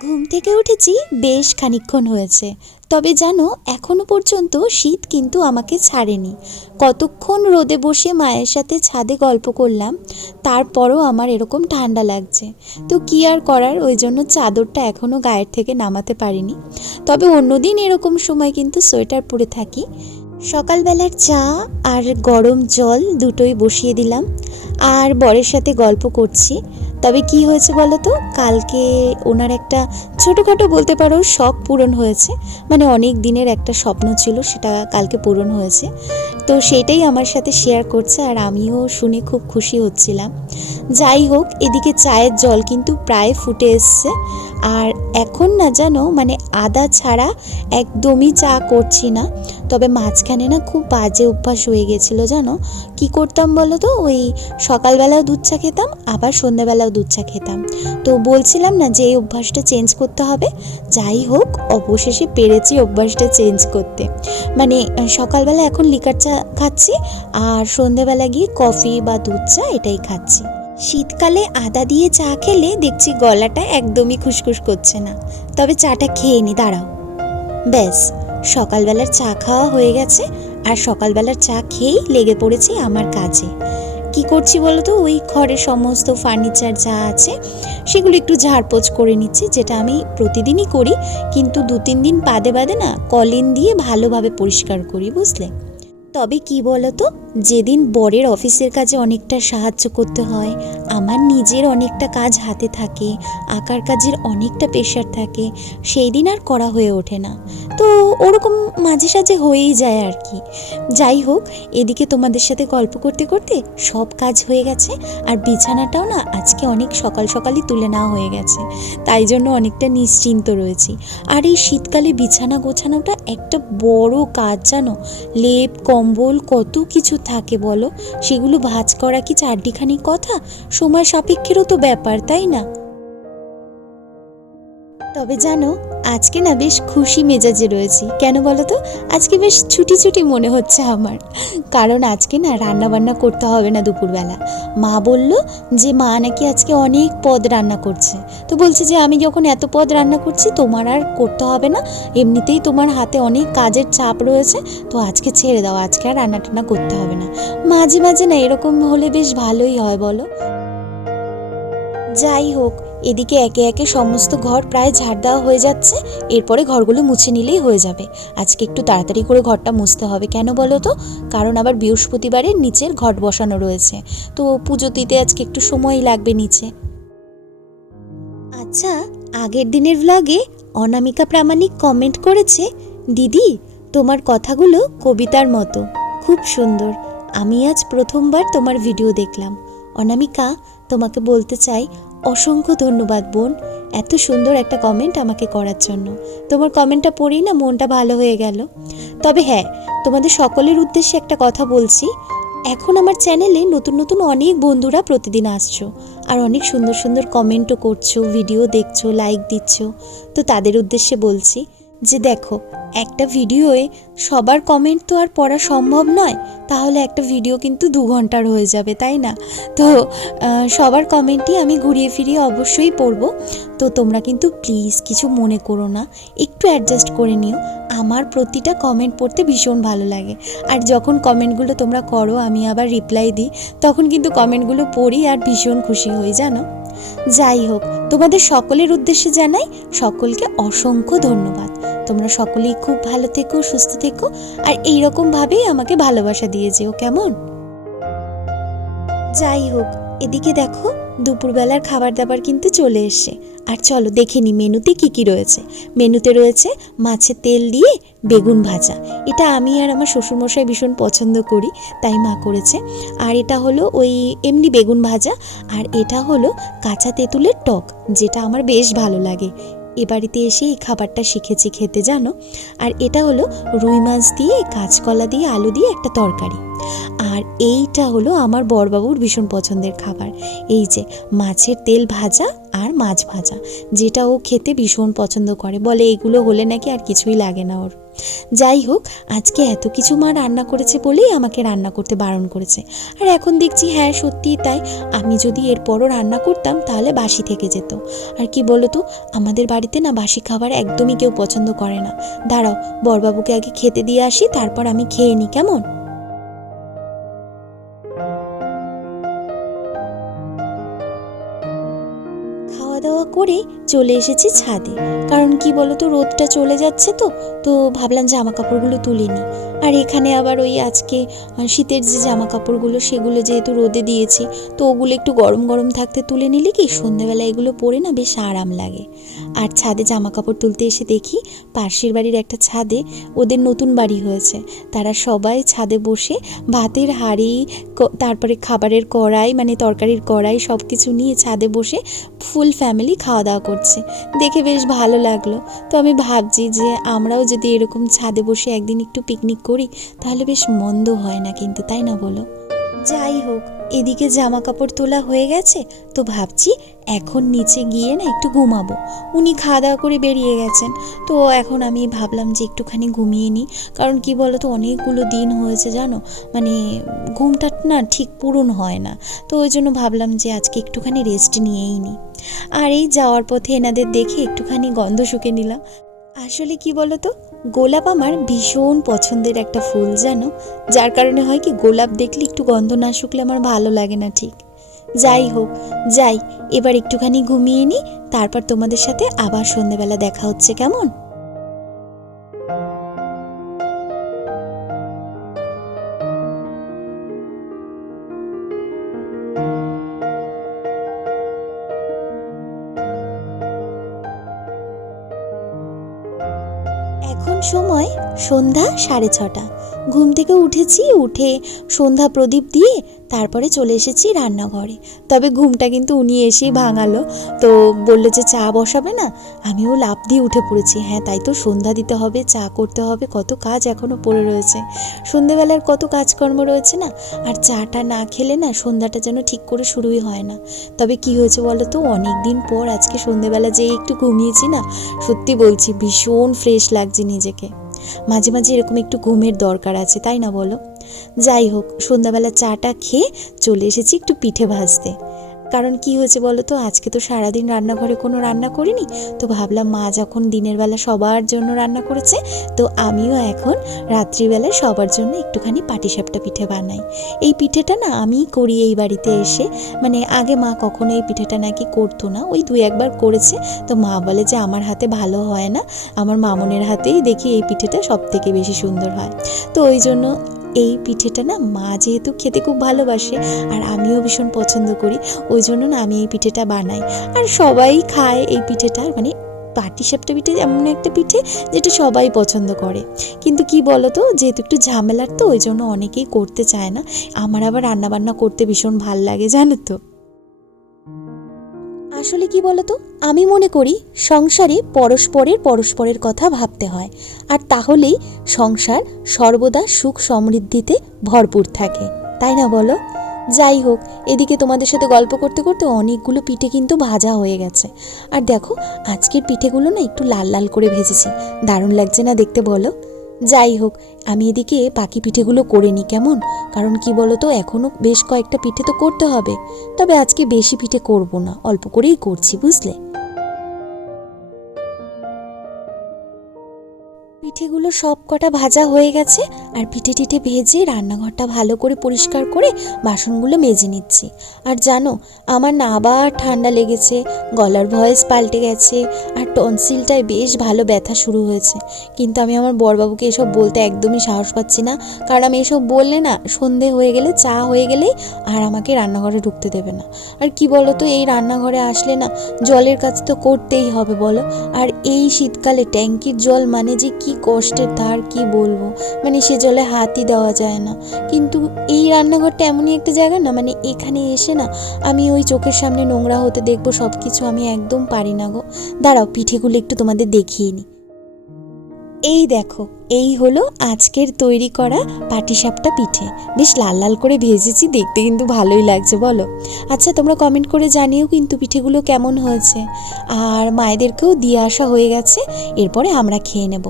ঘুম থেকে উঠেছি বেশ খানিকক্ষণ হয়েছে। তবে জানো, এখনও পর্যন্ত শীত কিন্তু আমাকে ছাড়েনি। কতক্ষণ রোদে বসে মায়ের সাথে ছাদে গল্প করলাম, তারপরও আমার এরকম ঠান্ডা লাগছে। তো কি আর করার, ওই জন্য চাদরটা এখনও গায়ের থেকে নামাতে পারিনি। তবে অন্যদিন এরকম সময় কিন্তু সোয়েটার পরে থাকি। সকালবেলার চা আর গরম জল দুটোই বসিয়ে দিলাম। আর বরের সাথে গল্প করছি। তবে কি হয়েছে বলো তো? কালকে ওনার একটা ছোটোখাটো বলতে পারো শখ পূরণ হয়েছে। মানে অনেক দিনের একটা স্বপ্ন ছিল, সেটা কালকে পূরণ হয়েছে। তো সেটাই আমার সাথে শেয়ার করছে আর আমিও শুনে খুব খুশি হচ্ছিলাম। যাই হোক, এদিকে চায়ের জল কিন্তু প্রায় ফুটে এসছে। আর এখন না জানো মানে আদা ছাড়া একদমই চা করছি না। তবে মাঝখানে না খুব বাজে অভ্যাস হয়ে গেছিল জানো। কি করতাম বলো তো? ওই সকালবেলাও দুধ চা খেতাম, আবার সন্ধ্যাবেলাও দুধ চা খেতাম। তো বলছিলাম না যে এই অভ্যাসটা চেঞ্জ করতে হবে। যাই হোক, অবশেষে পেরেছি অভ্যাসটা চেঞ্জ করতে। মানে সকালবেলা এখন লিকার চা খাচ্ছি, আর সন্ধ্যাবেলা গিয়ে কফি বা দুধ চা এটাই খাচ্ছি। শীতকালে আদা দিয়ে চা খেলে দেখছি গলাটা একদমই খুসখুস করছে না। তবে চাটা খেয়ে নি, দাঁড়াও। ব্যাস, সকালবেলার চা খাওয়া হয়ে গেছে আর সকালবেলার চা খেয়েই লেগে পড়েছি আমার কাজে। কি করছি বলো তো ওই ঘরের সমস্ত ফার্নিচার যা আছে, সেগুলো একটু ঝাড়পোছ করে নিচ্ছি, যেটা আমি প্রতিদিনই করি, কিন্তু দু তিন দিন বাদে বাদে না, কলিন দিয়ে ভালোভাবে পরিষ্কার করি, বুঝলে? তবে কি বলতো যেদিন বরের অফিসের কাজে অনেকটা সাহায্য করতে হয়, আমার নিজের অনেকটা কাজ হাতে থাকে, আঁকার কাজের অনেকটা প্রেশার থাকে সেই দিন আর করা হয়ে ওঠে না। তো ওরকম মাঝে সাঝে হয়েই যায় আর কি। যাই হোক, এদিকে তোমাদের সাথে গল্প করতে করতে সব কাজ হয়ে গেছে, আর বিছানাটাও না আজকে অনেক সকাল সকালই তুলে নেওয়া হয়ে গেছে। তাই জন্য অনেকটা নিশ্চিন্ত রয়েছি। আর এই শীতকালে বিছানা গোছানোটা একটা বড় কাজ জানো? লেপ, কম্বল, কত কিছু থাকে বলো? সেগুলো ভাঁজ করা কি চারটিখানি কথা? সময় সাপেক্ষেরও তো ব্যাপার তাই না? তবে জানো, আজকে না বেশ খুশি মেজাজে রয়েছি। কেন বলো তো? আজকে বেশ ছুটি ছুটি মনে হচ্ছে আমার। কারণ আজকে না রান্না বান্না করতে হবে না দুপুরবেলা। মা বলল যে মা নাকি আজকে অনেক পদ রান্না করছে। তো বলছে যে আমি যখন এত পদ রান্না করছি তোমার আর করতে হবে না। এমনিতেই তোমার হাতে অনেক কাজের চাপ রয়েছে, তো আজকে ছেড়ে দাও, আজকে আর রান্না টান্না করতে হবে না। মাঝে মাঝে না এরকম হলে বেশ ভালোই হয় বলো। যাই হোক এদিকে একে একে সমস্ত ঘর প্রায় ঝাড় দেওয়া হয়ে যাচ্ছে। এরপরে ঘরগুলো মুছে নিলেই হয়ে যাবে। আজকে একটু তাড়াতাড়ি করে ঘরটা মুছতে হবে কেন বলো তো? কারণ আবার বৃহস্পতিবারের নিচের ঘট বসানো রয়েছে। তো পুজো দিতে আজকে একটু সময় লাগবে নিচে। আচ্ছা আগের দিনের ভ্লগে অনামিকা প্রামাণিক কমেন্ট করেছে, দিদি, তোমার কথাগুলো কবিতার মতো, খুব সুন্দর। আমি আজ প্রথমবার তোমার ভিডিও দেখলাম। অনামিকা, তোমাকে বলতে চাই অসংখ্য ধন্যবাদ বোন। এত সুন্দর একটা কমেন্ট আমাকে করার জন্য। তোমার কমেন্টটা পড়েই না মনটা ভালো হয়ে গেল। তবে হ্যাঁ তোমাদের সকলের উদ্দেশ্যে একটা কথা বলছি। এখন আমার চ্যানেলে নতুন নতুন অনেক বন্ধুরা প্রতিদিন আসছো। আর অনেক সুন্দর সুন্দর কমেন্টও করছ ভিডিও দেখছ লাইক দিচ্ছ। তো তাদের উদ্দেশ্যে বলছি যে দেখো একটা ভিডিওয়ে সবার কমেন্ট তো আর পড়া সম্ভব নয়, তাহলে একটা ভিডিও কিন্তু দু ঘণ্টার হয়ে যাবে, তাই না? তো সবার কমেন্টই আমি ঘুরিয়ে ফিরিয়ে অবশ্যই পড়ব। তো তোমরা কিন্তু প্লিজ কিছু মনে করো না, একটু অ্যাডজাস্ট করে নিও। আমার প্রতিটা কমেন্ট পড়তে ভীষণ ভালো লাগে। আর যখন কমেন্টগুলো তোমরা করো, আমি আবার রিপ্লাই দিই, তখন কিন্তু কমেন্টগুলো পড়ি আর ভীষণ খুশি হই, জানো? যাই হোক, তোমাদের সকলের উদ্দেশ্যে জানাই, সকলকে অসংখ্য ধন্যবাদ। তোমরা সকলেই খুব ভালো থেকো, সুস্থ থেকো, আর এইরকমভাবেই আমাকে ভালোবাসা দিয়ে যেও, কেমন? যাই হোক, এদিকে দেখো, দুপুরবেলার খাবার দাবার কিন্তু চলে এসছে। আর চলো দেখে নি মেনুতে কি কি রয়েছে। মেনুতে রয়েছে মাছের তেল দিয়ে বেগুন ভাজা। এটা আমি আর আমার শ্বশুরমশাই ভীষণ পছন্দ করি, তাই মা করেছে। আর এটা হলো ওই এমনি বেগুন ভাজা, আর এটা হলো কাঁচা তেঁতুলের টক, যেটা আমার বেশ ভালো লাগে। এ বাড়িতে এসে এই খাবারটা শিখেছি খেতে, জানো? আর এটা হলো রুই মাছ দিয়ে, কাঁচকলা দিয়ে, আলু দিয়ে একটা তরকারি। আর এইটা হলো আমার বরবাবুর ভীষণ পছন্দের খাবার। এই যে মাছের তেল ভাজা আর মাছ ভাজা, যেটা ও খেতে ভীষণ পছন্দ করে। বলে এগুলো হলে নাকি আর কিছুই লাগে না ওর। যাই হোক, আজকে এত কিছু মা রান্না করেছে বলেই আমাকে রান্না করতে বারণ করেছে। আর এখন দেখছি হ্যাঁ সত্যিই তাই। আমি যদি এরপরও রান্না করতাম তাহলে বাসি থেকে যেত। আর কি বলো তো আমাদের বাড়িতে না বাসি খাবার একদমই কেউ পছন্দ করে না। দাঁড়াও, বরবাবুকে আগে খেতে দিয়ে আসি, তারপর আমি খেয়ে নিই কেমন? খাওয়া দাওয়া করে চলে এসেছি ছাদে। কারণ কি বলো তো রোদটা চলে যাচ্ছে তো তো ভাবলাম জামা কাপড়গুলো তুলে নিই। আর এখানে আবার ওই আজকে শীতের যে জামা কাপড়গুলো সেগুলো যেহেতু রোদে দিয়েছি, তো ওগুলো একটু গরম গরম থাকতে তুলে নিলে কি সন্ধেবেলা এগুলো পরে না বেশ আরাম লাগে। আর ছাদে জামা কাপড় তুলতে এসে দেখি, পাশের বাড়ির একটা ছাদে ওদের নতুন বাড়ি হয়েছে। তারা সবাই ছাদে বসে ভাতের হাঁড়ি তারপরে খাবারের কড়াই মানে তরকারির কড়াই সব কিছু নিয়ে ছাদে বসে ফুল ফ্যামিলি খাওয়া দাওয়া করছে। দেখে বেশ ভালো লাগল। তো আমি ভাবছি যে আমরাও যদি এরকম ছাদে বসে একদিন একটু পিকনিক করি, তাহলে বেশ মন্দ হয় না কিন্তু, তাই না বলো? যাই হোক, এদিকে জামা কাপড় তোলা হয়ে গেছে, তো ভাবছি এখন নিচে গিয়ে না একটু ঘুমাবো। উনি খাওয়া দাওয়া করে বেরিয়ে গেছেন, তো এখন আমি ভাবলাম যে একটুখানি ঘুমিয়ে নিই, কারণ কি বলো তো অনেকগুলো দিন হয়েছে জানো মানে ঘুমটা না ঠিক পূরণ হয় না, তো ওই জন্য ভাবলাম যে আজকে একটুখানি রেস্ট নিয়েই নিই। আর এই যাওয়ার পথে এনাদের দেখে একটুখানি গন্ধ শুকে নিলাম। আসলে কি বলো তো গোলাপ আমার ভীষণ পছন্দের একটা ফুল, জানো? যার কারণে হয় কি, গোলাপ দেখলে একটু গন্ধ না শুকলে আমার ভালো লাগে না ঠিক। যাই হোক, যাই, এবার একটুখানি ঘুমিয়ে নিই তারপর তোমাদের সাথে আবার সন্ধেবেলা দেখা হচ্ছে, কেমন? সন্ধ্যা সাড়ে ছটা। ঘুম থেকে উঠেছি, উঠে সন্ধ্যা প্রদীপ দিয়ে তারপরে চলে এসেছি রান্নাঘরে। তবে ঘুমটা কিন্তু উনি এসেই ভাঙালো। তো বলল যে চা বসাবে না? আমিও লাভ দিয়ে উঠে পড়েছি। হ্যাঁ তাই তো সন্ধ্যা দিতে হবে, চা করতে হবে, কত কাজ এখনও পড়ে রয়েছে। সন্ধ্যেবেলার কত কাজকর্ম রয়েছে না? আর চাটা না খেলে না সন্ধ্যাটা যেন ঠিক করে শুরুই হয় না। তবে কি হয়েছে বলো তো? অনেক দিন পর আজকে সন্ধ্যেবেলা যেই একটু ঘুমিয়েছি না, সত্যি বলছি ভীষণ ফ্রেশ লাগছে নিজেকে। মাঝে মাঝে এরকম একটু ঘুমের দরকার আছে, তাই না বলো? যাই হোক, সন্ধ্যাবেলা চাটা খেয়ে চলে এসেছি একটু পিঠে ভাজতে। কারণ কি হয়েছে বলো তো? আজকে তো সারাদিন রান্নাঘরে কোনো রান্না করিনি। তো ভাবলাম মা যখন দিনের বেলা সবার জন্য রান্না করেছে, তো আমিও এখন রাত্রিবেলায় সবার জন্য একটুখানি পাটিসাপটা পিঠে বানাই। এই পিঠেটা না আমিই করি এই বাড়িতে এসে। মানে আগে মা কখনো এই পিঠেটা নাকি করতো না। ওই দুই একবার করেছে। তো মা বলে যে আমার হাতে ভালো হয় না। আমার মামনের হাতেই দেখি এই পিঠেটা সব থেকে বেশি সুন্দর হয়। তো ওই জন্য এই পিঠেটা না মা যেহেতু খেতে খুব ভালোবাসে আর আমিও ভীষণ পছন্দ করি, ওই জন্য না আমি এই পিঠেটা বানাই। আর সবাই খায় এই পিঠেটা মানে পাটি সাপটা পিঠে এমন একটা পিঠে যেটা সবাই পছন্দ করে। কিন্তু কি বলো তো যেহেতু একটু ঝামেলার তো, ওই জন্য অনেকেই করতে চায় না। আমার আবার রান্নাবান্না করতে ভীষণ ভালো লাগে, জানো তো? আসলে কি বলতো? আমি মনে করি সংসারে পরস্পরের পরস্পরের কথা ভাবতে হয়। আর তাহলেই সংসার সর্বদা সুখ সমৃদ্ধিতে ভরপুর থাকে। তাই না বলো? যাই হোক, এদিকে তোমাদের সাথে গল্প করতে করতে অনেকগুলো পিঠে কিন্তু ভাজা হয়ে গেছে। আর দেখো, আজকের পিঠেগুলো না একটু লাল লাল করে ভেজেছি। দারুণ লাগছে না দেখতে বলো? যাই হোক, আমি এদিকে বাকি পিঠেগুলো করে নিই কেমন? কারণ কি বলো তো এখনও বেশ কয়েকটা পিঠে তো করতে হবে। তবে আজকে বেশি পিঠে করব না, অল্প করেই করছি, বুঝলে? পিঠেগুলো সব কটা ভাজা হয়ে গেছে আর পিঠে টিঠে ভেজে রান্নাঘরটা ভালো করে পরিষ্কার করে বাসনগুলো মেজে নিচ্ছি। আর জানো, আমার না আবার ঠান্ডা লেগেছে, গলার ভয়েস পাল্টে গেছে আর টনসিলটায় বেশ ভালো ব্যথা শুরু হয়েছে। কিন্তু আমি আমার বরবাবুকে এসব বলতে একদমই সাহস পাচ্ছি না, কারণ আমি এসব বললে না সন্ধে হয়ে গেলে, চা হয়ে গেলেই আর আমাকে রান্নাঘরে ঢুকতে দেবে না। আর কি বলো তো এই রান্নাঘরে আসলে না জলের কাজ তো করতেই হবে, বলো? আর এই শীতকালে ট্যাঙ্কির জল মানে যে কী কি কষ্টের ধার কি বলব? মানে সে জলে হাতই দেওয়া যায় না। কিন্তু এই রান্নাঘরটা এমনই একটা জায়গা না মানে এখানে এসে না আমি ওই চোখের সামনে নোংরা হতে দেখব সব কিছু আমি একদম পারি না গো। দাঁড়াও, পিঠেগুলো একটু তোমাদের দেখিয়ে নিই এই দেখো, এই হলো আজকের তৈরি করা পাটিসাপটা পিঠে। বেশ লাল লাল করে ভেজেছি, দেখতে কিন্তু ভালোই লাগছে, বলো? আচ্ছা তোমরা কমেন্ট করে জানিও কিন্তু পিঠেগুলো কেমন হয়েছে। আর মায়েদেরকেও দিয়ে আসা হয়ে গেছে, এরপরে আমরা খেয়ে নেব।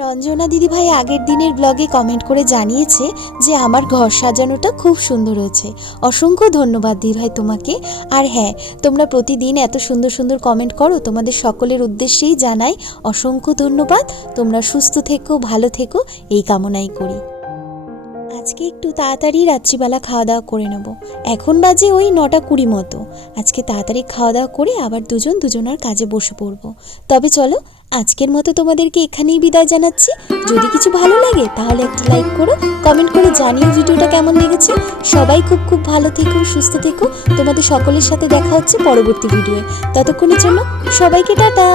রঞ্জনা দিদিভাই আগের দিনের ব্লগে কমেন্ট করে জানিয়েছে যে আমার ঘর সাজানোটা খুব সুন্দর হয়েছে। অসংখ্য ধন্যবাদ দিদিভাই তোমাকে। আর হ্যাঁ তোমরা প্রতিদিন এত সুন্দর সুন্দর কমেন্ট করো, তোমাদের সকলের উদ্দেশ্যেই জানাই অসংখ্য ধন্যবাদ। তোমরা সুস্থ থেকো, ভালো থেকো, এই কামনাই করি। আজকে একটু তাড়াতাড়ি রাত্রিবেলা খাওয়া দাওয়া করে নেব। এখন বাজে ওই নটা কুড়ি মতো। আজকে তাড়াতাড়ি খাওয়া দাওয়া করে আবার দুজন দুজনার কাজে বসে পড়ব। তবে চলো আজকের মতো তোমাদেরকে এখানেই বিদায় জানাচ্ছি। যদি কিছু ভালো লাগে, তাহলে একটা লাইক করো, কমেন্ট করে জানিও ভিডিওটা কেমন লেগেছে। সবাই খুব খুব ভালো থেকো, সুস্থ থেকো। তোমাদের সকলের সাথে দেখা হচ্ছে পরবর্তী ভিডিওয়ে। ততক্ষণের জন্য সবাইকে টাটা।